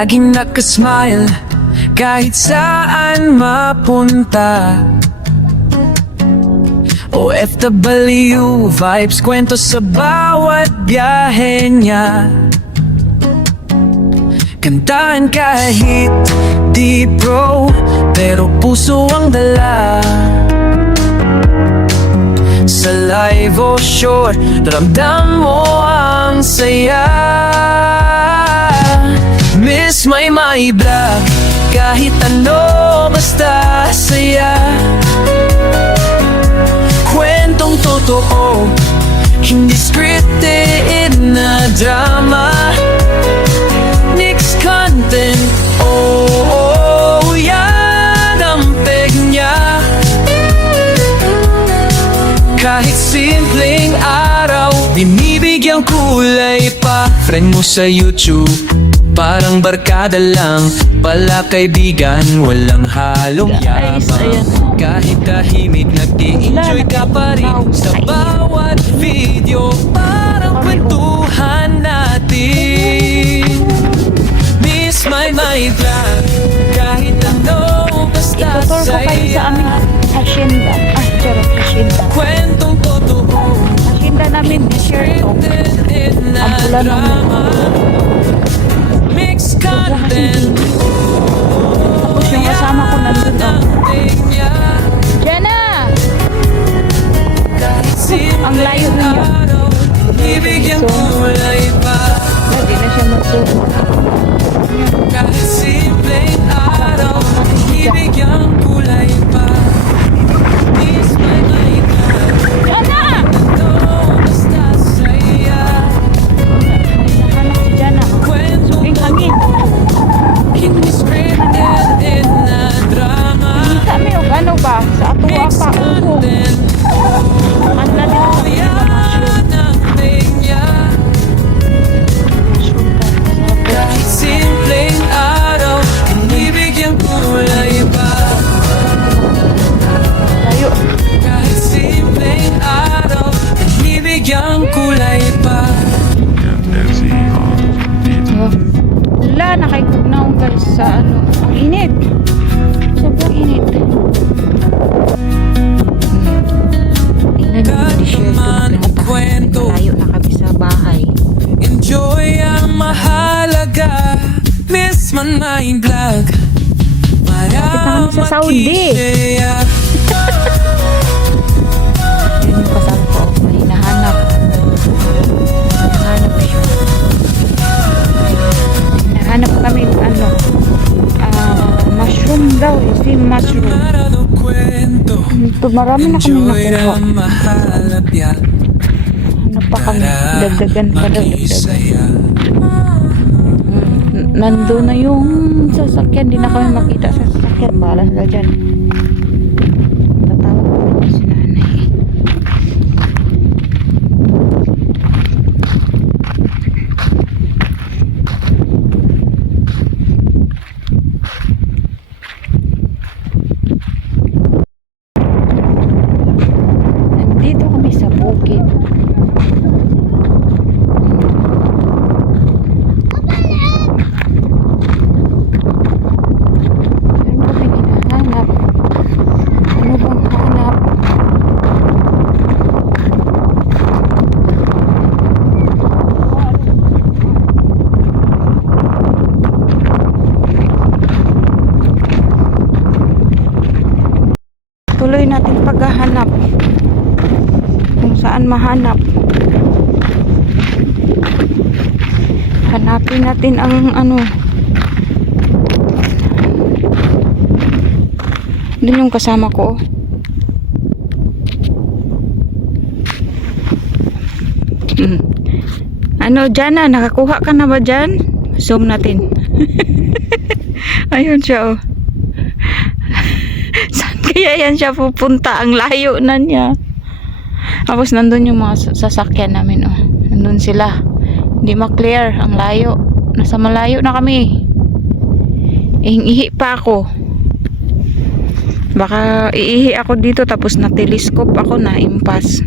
Laging nakasmile kahit saan mapunta. OFW vibes, kwento sa bawat biyahe niya. Kantahan kahit di pro, pero puso ang dala. Sa live o short, ramdam mo ang saya. Miss my vlog, kahit ano basta saya. Kwentong totoo, hindi scripted na drama. Mixed content, oh, yan ang peg niya. Kahit simpleng araw, binibigyang kulay pa. Friend mo sa YouTube, parang barkada lang, pala kaibigan, walang halong yabang. Kahit tahimik, nag-i-enjoy ka pa rin sa bawat video, parang kwentuhan natin. Miss my vlog, kahit ano basta Itutur ko kayo sa aming hacienda. Charot, hacienda. Kwentong totoo, Hacienda namin this year to. Ang pula naman. mixed content. Tapos yung kasama ko nandun na. Jenna! Ang layo ninyo. Ibigyan kulay pa. Hindi na siya magsuot. Kahit simpleng araw, ibigyan kulay pa. Miss my vlog, Jenna! ano basta saya. Nahanap si Jenna. Kwentong Ang hangin. hindi scripted na drama. Kita may o ano ba? Sa ato Mixed apa. Uho. content, Manda din ako sa yan ang pinya. Kahit simpleng araw, ibigyan kulay pa. layo. Kahit simpleng araw, ibigyan kulay pa. Wala, nakaikugnaw guys sa ano. Ang init. Sobrang init. Tingnan niyo yung t-shirt ko na pinuntahan. Malayo na kami sa bahay. Enjoy ang mahalaga. Miss man my vlog. Para kami sa Saudi. makisaya. Yun yung kasama ko. May hinahanap. Hinahanap siya. Hinahanap kami ano. Mushroom daw eh. Si mushroom. Para do kwento. Ito, marami na kami Enjoy nakuha. ang mahalagya. Hanap pa kami. Dagdagan pa daw. Dagdagan. Makisaya. Nandun na yung sasakyan. Di na kami makita sa sasakyan. Bahala sila dyan. Tatawag ko si nanay. Nandito kami sa bukid. Ano ba hinahanap? Ano bang hanap? Tuloy natin paghahanap kung saan mahanap. Hanapin natin ang ano. Doon yung kasama ko. Ano, Jana, nakakuha ka na ba dyan? Zoom natin. Ayun siya, oh. Saan kaya yan siya pupunta? Ang layo na niya. Tapos nandun yung mga sasakyan namin, oh. Nandun sila. Hindi ma-clear. Ang layo. Nasa malayo na kami. Ihi pa ako. Baka iihi ako dito tapos na-telescope ako na impas.